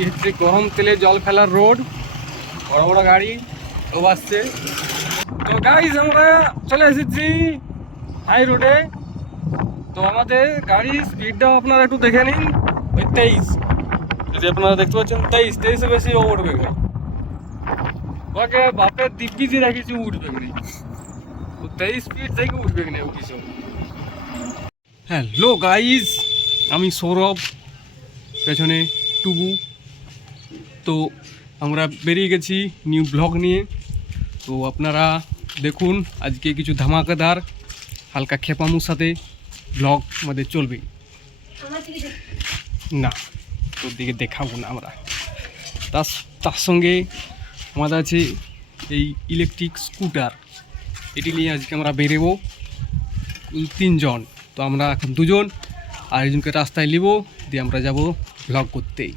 এটি হচ্ছে গরম তেলে জল ফেলার রোড, বড় বড় গাড়ি সব আসছে। তো গাইজ আমরা চলে এসেছি হাই রোডে। তো আমাদের গাড়ির স্পিডটাও আপনারা একটু দেখে নিন, ওই 23, যদি আপনারা দেখতে পাচ্ছেন 23 বেশি ও উঠবে না, ওকে বাপের দিব্যি দিয়ে রাখিছি উঠবে না, তো 23 স্পিড থেকে উঠবে না ও কিছু। হ্যালো গাইজ, আমি সৌরভ, পেছনে টুবু। তো আমরা বেরিয়ে গেছি নিউ ব্লগ নিয়ে। তো আপনারা দেখুন আজকে কিছু ধামাকাদার হালকা খেপামুর সাথে ব্লগ আমাদের চলবে না, তোর দিকে দেখাবো না আমরা। তার সঙ্গে আমাদের আছে এই ইলেকট্রিক স্কুটার, এটি নিয়ে আজকে আমরা বেরোবো 3 জন। তো আমরা এখন 2 জন, আর একজনকে রাস্তায় নিব, দিয়ে আমরা যাব ব্লগ করতেই।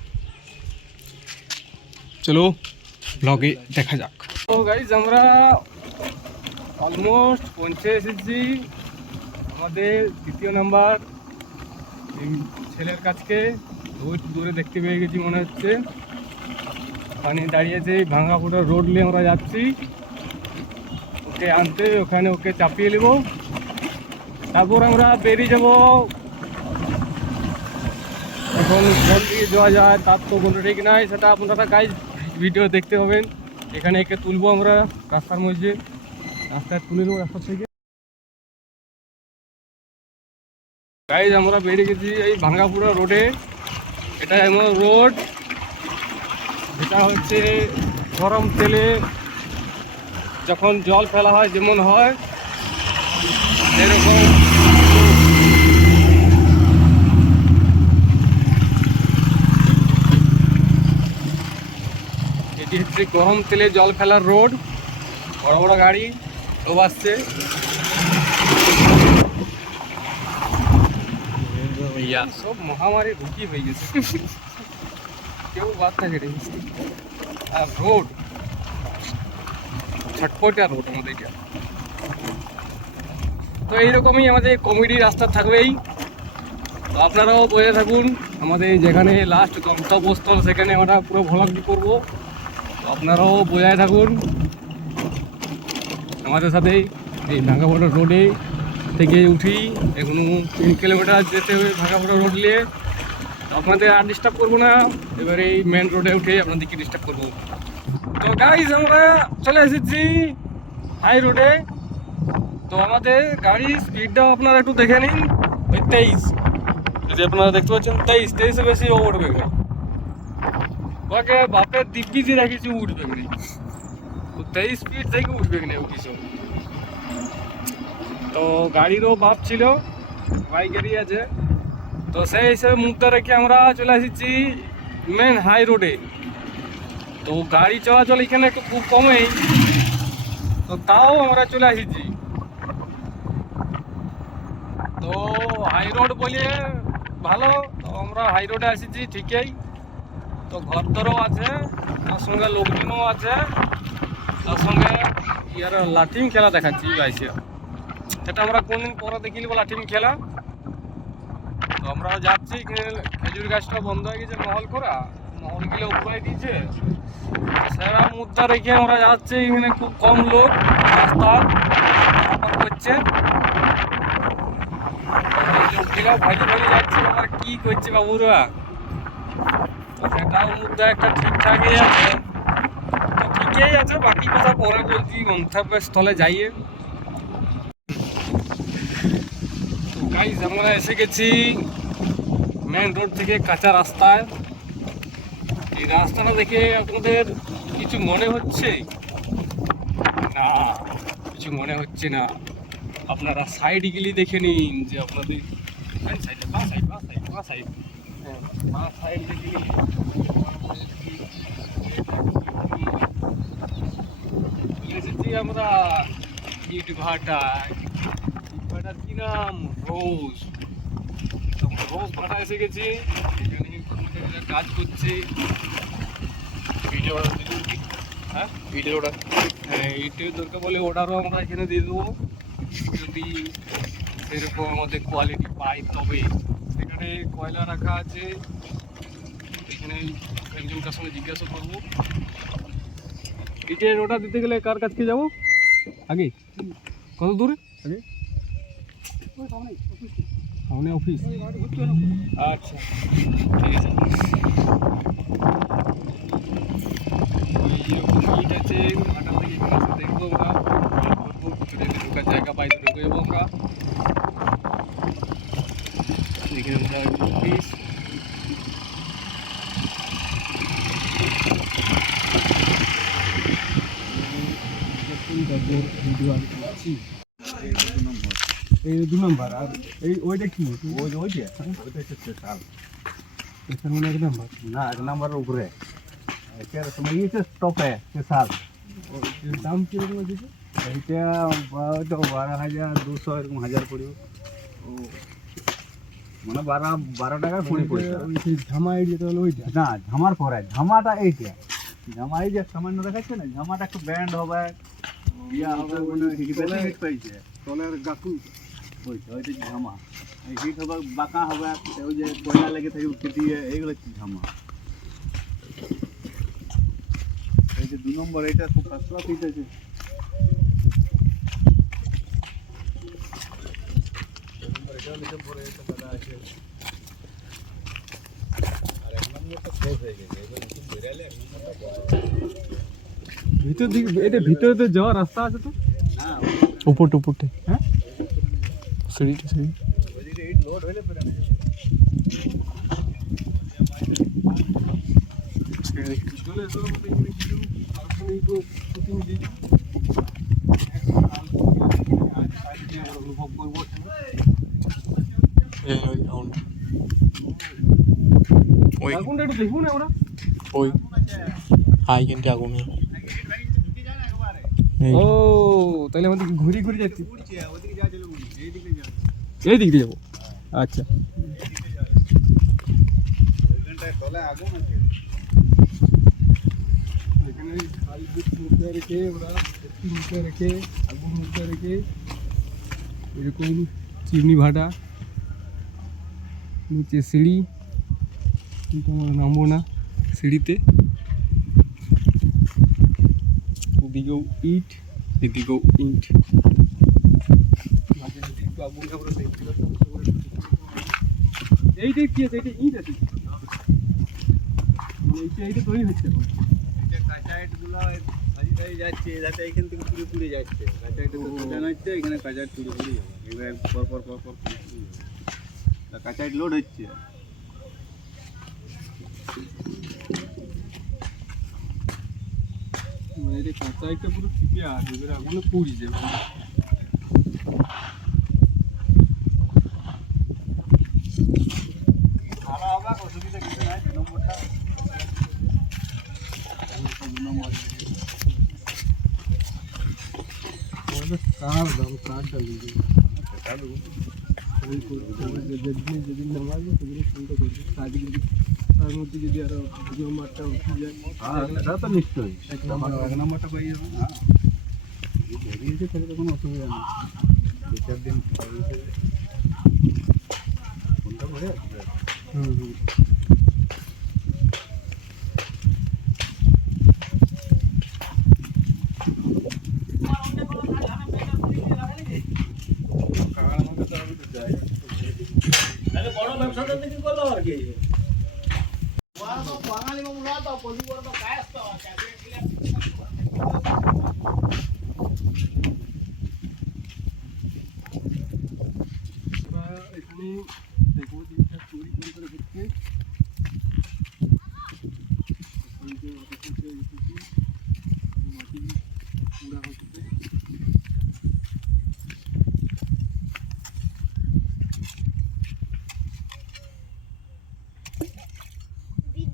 চলো ব্লগে দেখা যাক। তো গাইজ আমরা অলমোস্ট পৌঁছে এসেছি আমাদের 3য় নাম্বার ছেলের কাছকে। ওই দূরে দেখতে পেয়ে গেছি মনে হচ্ছে, ওখানে দাঁড়িয়েছে। ভাঙ্গাফোড়া রোড নিয়ে আমরা যাচ্ছি ওকে আনতে, ওখানে ওকে চাপিয়ে নেব, তারপর আমরা বেরিয়ে যাব। এখন কোন দিকে যাওয়া যায় তার তো কোনো ঠিক নাই, সেটা আপনারা গাইজ ভিডিও দেখতে পাবেন। এখানে একে তুলবো আমরা রাস্তার মধ্যে, রাস্তায় তুলে নেবো রাস্তা থেকে। গাইজ আমরা বেরিয়ে গেছি এই ভাঙ্গাপুরা রোডে। এটা এমন রোড যেটা হচ্ছে গরম তেলে যখন জল ফেলা হয় যেমন হয় এরকম। এটি হচ্ছে গরম তেলে জল ফেলার রোড, বড় বড় গাড়ি সব আসছে। সব মহামারী রুগী হয়ে গেছে, কেউ বাদ থাকে রে। আর রোড ছটপটা রোড আমাদের এটা। তো এইরকমই আমাদের কমেডি রাস্তা থাকবেই। তো আপনারাও বসে থাকুন, আমাদের যেখানে লাস্ট গন্তব্যস্থল সেখানে আমরা পুরো ভ্লগটি করবো। তো আপনারাও বজায় থাকুন আমাদের সাথেই। এই ভাঙ্গাফোড়া রোডে থেকে উঠি, এখনো 3 কিলোমিটার যেতে হবে ভাঙ্গাফোড়া রোড নিয়ে। আপনাদের আর ডিস্টার্ব করবো না, এবারে এই মেন রোডে উঠে আপনাদেরকে ডিস্টার্ব করবো। তো গাইজ আমরা চলে এসেছি হাই রোডে। তো আমাদের গাড়ির স্পিডটাও আপনারা একটু দেখে নিন, ওই 23, যদি আপনারা দেখতে পাচ্ছেন 23 বেশি ও উঠবে না, ওকে বাপের দিব্যি দিয়ে রাখিছি উঠবে না, তো 23 স্পিড থেকে উঠবে না ও কিছু। তো গাড়িরও বাপ ছিল, বাইকেরই আছে। তো সেই হিসেবে মুখটা রেখে আমরা চলে এসেছি মেন হাই রোডে। তো গাড়ি চলাচল এখানে একটু খুব কমেই, তো তাও আমরা চলে এসেছি। তো হাই রোড বলে ভালো, তো আমরা হাই রোডে এসেছি ঠিকই। তো ঘরদরও আছে, তার সঙ্গে লোকজনও আছে, তার সঙ্গে ইয়ার লাঠিম খেলা দেখাচ্ছি গাইছে, সেটা আমরা কোনদিন পরে দেখি নেবো লাঠিম খেলা। তো আমরা যাচ্ছি, খেজুর গাছটা বন্ধ হয়ে গেছে মহল করা, মহলগুলো উপরে দিয়েছে, সেরা মুদ্রা রেখে আমরা যাচ্ছি। এখানে খুব কম লোক রাস্তা করছে, ভাজি ভাজি যাচ্ছে। আমার কি করছে বাবুরা, সেটাও মুদ্রা একটা ঠিকঠাকই আছে, ঠিকই আছে। বাকি কথা পরে বলছি, গন্তব্যস্থলে যাইয়ে। তো গাইজ আমরা এসে গেছি মেন রোড থেকে কাঁচা রাস্তায়। এই রাস্তাটা দেখে আপনাদের কিছু মনে হচ্ছে না? কিছু মনে হচ্ছে না। আপনারা সাইড গিলি দেখে নিন, যে আপনাদের সাইড দেখে নিন। এসেছি আমরা ইট ভাটায়। ইট ভাটার কি নাম? রোজ। রোজ ভাটা এসে গেছি, এখানে কর্মচারীরা কাজ করছে। হ্যাঁ, ইটের অর্ডার, হ্যাঁ ইটের দরকার বলে অর্ডারও আমরা এখানে দিয়ে দেবো, যদি সেরকম আমাদের কোয়ালিটি পাই তবে। সেখানে কয়লা রাখা আছে, এখানে একজনকার সঙ্গে জিজ্ঞাসা করবো। ইটের ওটা দিতে গেলে কার কাছকে যাবো আগে? কত দূরে আগে? সামনে অফিস। আচ্ছা ঠিক আছে। ইট আছে ভাটার থেকে দেখবো আমরা, করবো যদি ঢোকার জায়গা পাই তো ঢুকে যাবো আমরা। এখানে অফিস। এই 2 নম্বর আর এই ওইটা কি? ওইটা হচ্ছে চাল। এটা মানে 1 নম্বর না, 1 নম্বরের উপরে এর সময় এই স্টপে চাল। এর দাম কিরকম আছে? এইটা 12,200 এরকম 1000 পড়বে। ও মানে 12 টাকা 20 পয়সা। ওই ঝামা এই যেটা হলো ওইটা না, ঝামার পরে ঝামাটা এইটা ঝামা এই যে সামান্য দেখাচ্ছে না, ঝামাটা একটু ব্যান্ড হবে, ইয়া হবে, ওই হিট পাইছে তলের গাকু ওইটা ঝামা। এই হিট হবে, বাঁকা হবে, ওই যে কয়লা লেগে থাকে কেটিয়ে, এইগুলো হচ্ছে ঝামা। এই যে 2 নম্বর এইটা খুব পাতলা পিস আছে। এটা নিচে পড়ে এটা দাদা আছে। আর 1 নম্বরটা শেষ হয়ে গেছে, এবার নতুন বেরালে 1 নম্বরটা ভিতর দিকে। এটা ভিতরে তো যাওয়ার রাস্তা আছে তো না? উপরটে হ্যাঁ, সিঁড়ি ওইদিকে ইট লোড হইলে পরে না চলে এসো। কিছু আসলে তো শুটিং দিই অনুভব করবো। আগুনটা একটু দেখুন আমরা। ওই হাই কিন্তু আগুন। ও তাহলে আমাদের ঘুরি যাচ্ছি, এই দিক দিয়ে যাবো। আচ্ছা এখানে রেখে ওরা রেখে আগুন রেখে এরকম চিমনি ভাটা, নিচে সিঁড়ি, কিন্তু আমরা নামবো না সিঁড়িতে। ওদিকেও ইট, এদিকেও ইট। এইটা কি আছে? এটা ইট আছে, মানে এইটা তৈরি হচ্ছে এখন। এটা কাঁচা ইটগুলো যাচ্ছে, যাতে এখান থেকে পুড়ে যাচ্ছে। কাঁচা ইট হচ্ছে, এখানে কাঁচা ইট পুড়ে যাবে। এবার পর কাঁচা ইট লোড হচ্ছে। মানে এটা কাঁচা ইটটা পুরো টিকে আছে, এবার আগুনে পুড়ে যাবে। ভালো হবে, অসুবিধা কিছু নাই। 2 নম্বরটা যেদিন নামাবো সেদিন ফোনটা করবো। তার মধ্যে যদি আরো 2 নম্বরটা উঠে যায় তো নিশ্চয়ই 1 নম্বরটা পাই যাবে। হ্যাঁ বেরিয়েছে তাহলে তো কোনো অসুবিধা নেই। 2-4 দিন ফোনটা করে আসবে। বড় ব্যবসাদার দিকে করলো আর কি বাঙালি মূলত পরিবার তো কায়স্ত আছে। এখানে দেখো জিনিসটা তৈরি করে হচ্ছে। মাটি পুরা হচ্ছে।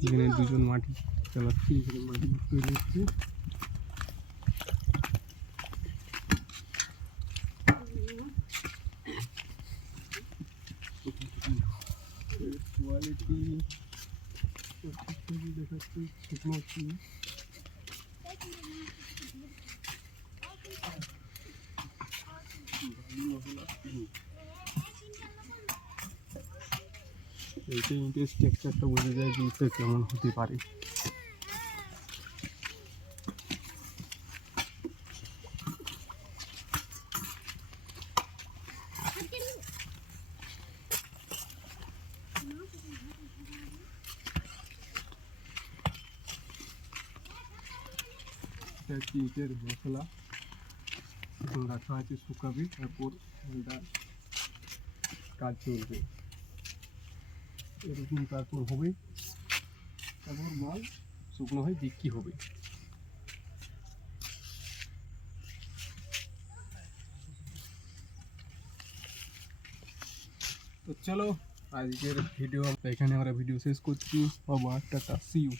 এখানে 2 জন মাটি চালাচ্ছে, এখানে মাটি তৈরি হচ্ছে। কোয়ালিটি দেখাচ্ছি, শুকনো হচ্ছে। মশলা এইটা ইটের স্ট্রাকচারটা বোঝা যায় যে ইটটা কেমন হতে পারে। ইটের মশলা এখন রাখা আছে, শুকাবে, তারপর এটা কাজ চলবে এরকম, তারপর হবে, তারপর মাল শুকনো হয়ে বিক্রি হবে। তো চলো আজকের ভিডিও এখানে আমরা ভিডিও শেষ করছি। বাবা টাটা, সি ইউ।